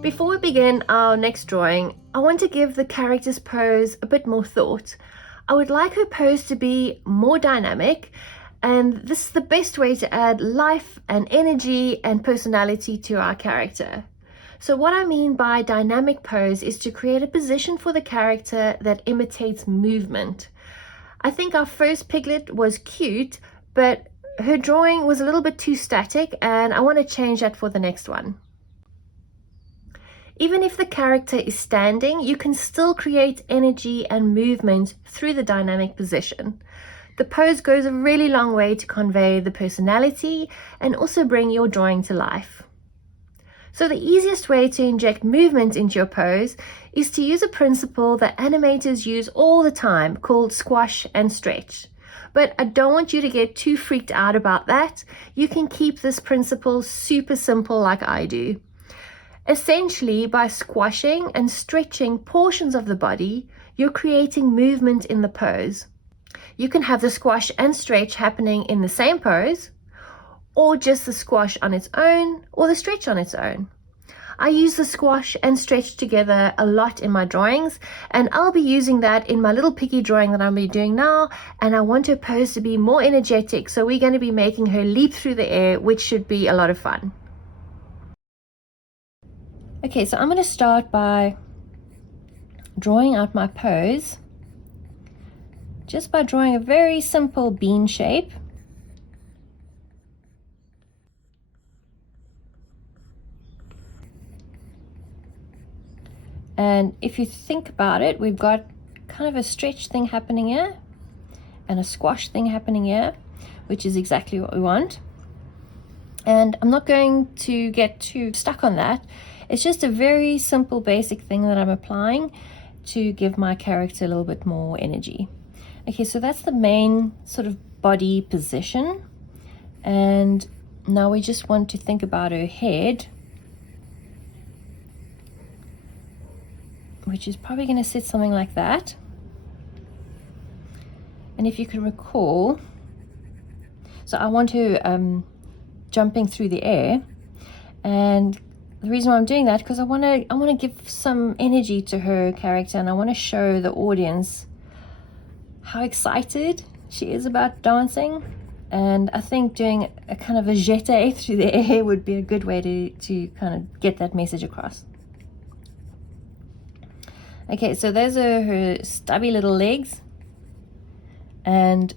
Before we begin our next drawing, I want to give the character's pose a bit more thought. I would like her pose to be more dynamic, and this is the best way to add life and energy and personality to our character. So what I mean by dynamic pose is to create a position for the character that imitates movement. I think our first piglet was cute, but her drawing was a little bit too static, and I want to change that for the next one. Even if the character is standing, you can still create energy and movement through the dynamic position. The pose goes a really long way to convey the personality and also bring your drawing to life. So the easiest way to inject movement into your pose is to use a principle that animators use all the time called squash and stretch. But I don't want you to get too freaked out about that. You can keep this principle super simple like I do. Essentially, by squashing and stretching portions of the body, you're creating movement in the pose. You can have the squash and stretch happening in the same pose, or just the squash on its own, or the stretch on its own. I use the squash and stretch together a lot in my drawings, and I'll be using that in my little piggy drawing that I'll be doing now, and I want her pose to be more energetic, so we're going to be making her leap through the air, which should be a lot of fun. Okay, so I'm going to start by drawing out my pose just by drawing a very simple bean shape. And if you think about it, we've got kind of a stretch thing happening here and a squash thing happening here, which is exactly what we want. And I'm not going to get too stuck on that. It's just a very simple basic thing that I'm applying to give my character a little bit more energy. Okay, so that's the main sort of body position. And now we just want to think about her head, which is probably going to sit something like that. And if you can recall, so I want her jumping through the air, and the reason why I'm doing that because I want to give some energy to her character, and I want to show the audience how excited she is about dancing. And I think doing a kind of a jeté through the air would be a good way to kind of get that message across. Okay, so those are her stubby little legs, and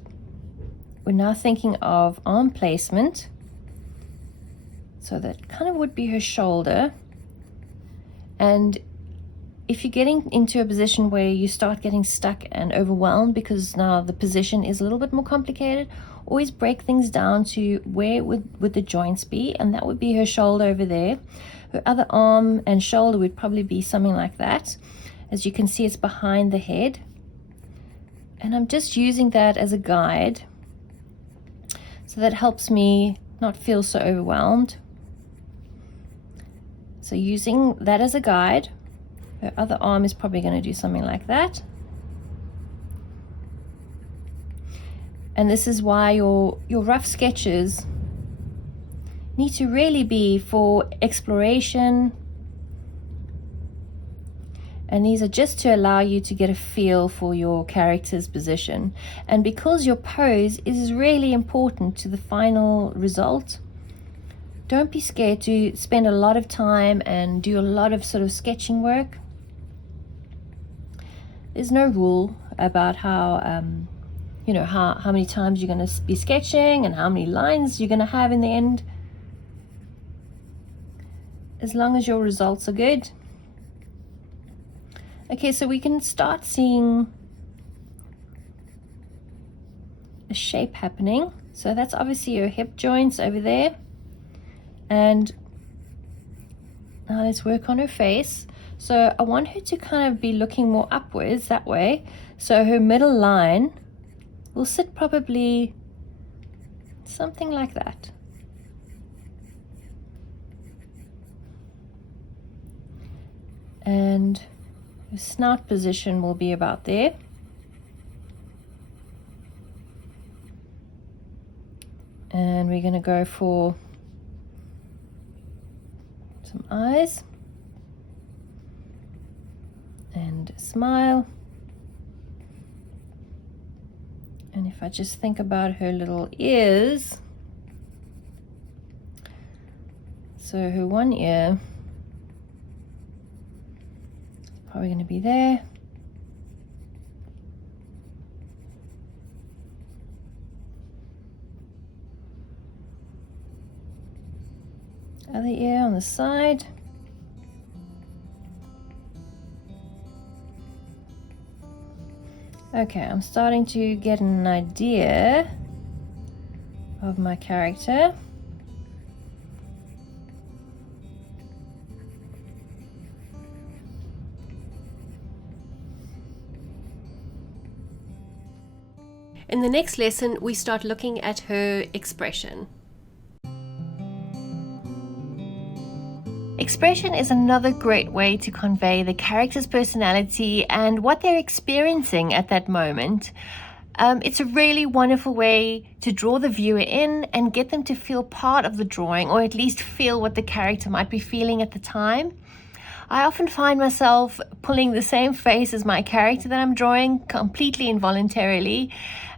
we're now thinking of arm placement. So that kind of would be her shoulder. And if you're getting into a position where you start getting stuck and overwhelmed because now the position is a little bit more complicated, always break things down to where would the joints be, and that would be her shoulder over there. Her other arm and shoulder would probably be something like that. As you can see, it's behind the head. And I'm just using that as a guide. So that helps me not feel so overwhelmed. So using that as a guide, her other arm is probably going to do something like that. And this is why your rough sketches need to really be for exploration. And these are just to allow you to get a feel for your character's position. And because your pose is really important to the final result, don't be scared to spend a lot of time and do a lot of sort of sketching work. There's no rule about how, how many times you're going to be sketching and how many lines you're going to have in the end. As long as your results are good. Okay, so we can start seeing a shape happening. So that's obviously your hip joints over there. And now let's work on her face. So I want her to kind of be looking more upwards that way. So her middle line will sit probably something like that. And her snout position will be about there. And we're going to go for some eyes. and smile. And if I just think about her little ears, so her one ear is probably going to be there. Other ear on the side. Okay, I'm starting to get an idea of my character. In the next lesson, we start looking at her expression. Expression is another great way to convey the character's personality and what they're experiencing at that moment. It's a really wonderful way to draw the viewer in and get them to feel part of the drawing, or at least feel what the character might be feeling at the time. I often find myself pulling the same face as my character that I'm drawing, completely involuntarily.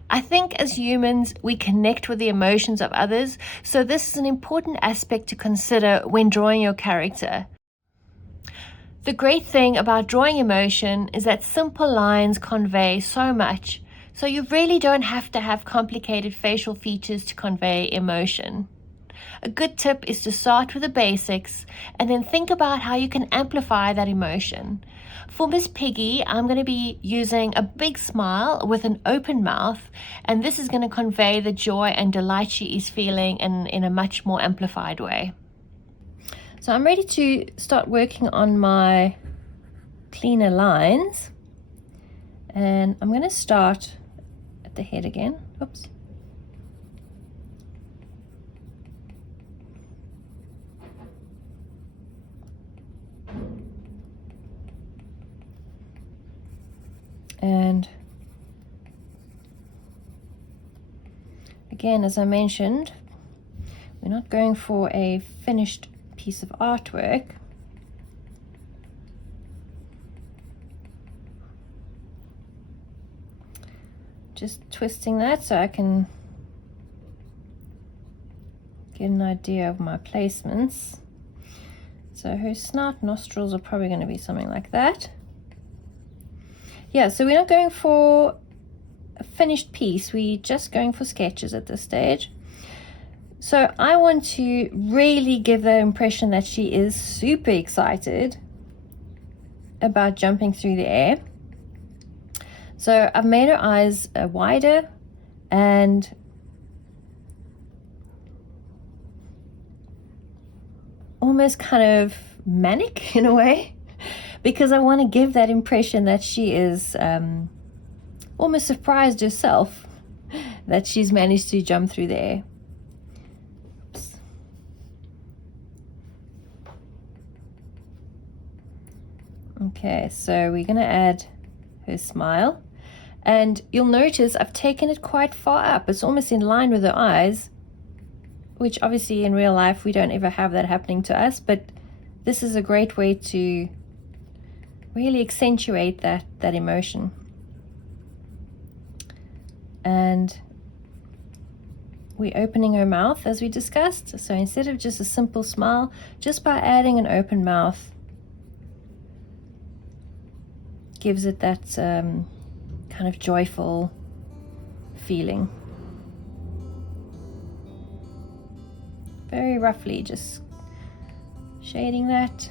I think as humans, we connect with the emotions of others, so this is an important aspect to consider when drawing your character. The great thing about drawing emotion is that simple lines convey so much, so you really don't have to have complicated facial features to convey emotion. A good tip is to start with the basics and then think about how you can amplify that emotion. For Miss Piggy, I'm going to be using a big smile with an open mouth, and this is going to convey the joy and delight she is feeling in a much more amplified way. So I'm ready to start working on my cleaner lines, and I'm going to start at the head again. Oops. And again, as I mentioned, we're not going for a finished piece of artwork. Just twisting that so I can get an idea of my placements. So her snout, nostrils are probably going to be something like that. Yeah, so we're not going for a finished piece, we're just going for sketches at this stage. So I want to really give the impression that she is super excited about jumping through the air. So I've made her eyes wider and almost kind of manic in a way, because I want to give that impression that she is almost surprised herself that she's managed to jump through the air. Oops. Okay, so we're going to add her smile, and you'll notice I've taken it quite far up. It's almost in line with her eyes, which obviously in real life we don't ever have that happening to us, but this is a great way to really accentuate that emotion. And we're opening her mouth as we discussed, so instead of just a simple smile, just by adding an open mouth gives it that kind of joyful feeling. Very roughly just shading that.